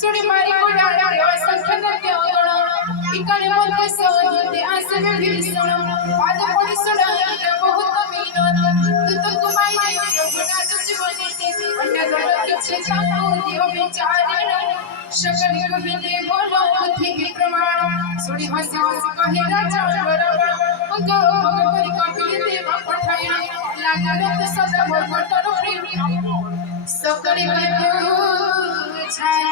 सुनी मारी को डाड़ा संखन के ओगणा इकने मन सोते आसन भीषण पाद पड़ी सुनाई बहुत मीनत तू तो कुमाई रघुना सच बनीते अन्य गण किछ ताको दियो विचारे शकल कहिते बोलो बुद्धि के प्रमाण सुनी हंस हंस कहे राजा बराबर गो भगवती कपिल देव पठाई लागत सदा भगवत रे सकल के छाई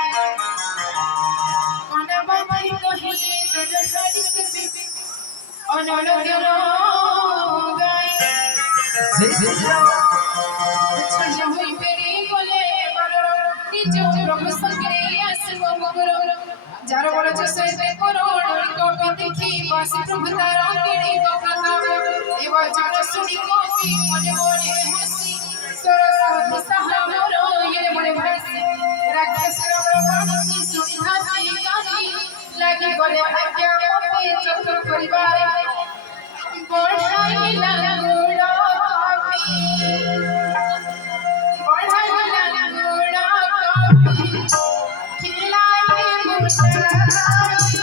कोना बाई कहि तेरे साड़ी से अनलगनो गाय छज होई पेरे गले बड़ निज प्रभु संगे आसम गुरु जार बड़ जसे करोड़ कपि देखि बस प्रभु तारा केड़ी प्रताप एव जार सुनी कपि मने मने हसी सरस्वती सहा मोर ये बड़े भासी राक्षस प्रमाण सुनी हाथी गाती लागी गले आज्ञा मते चतुर परिवार बढ़ाई लगुड़ा कपि बढ़ाई लगुड़ा कपि खिलाए मुस्काई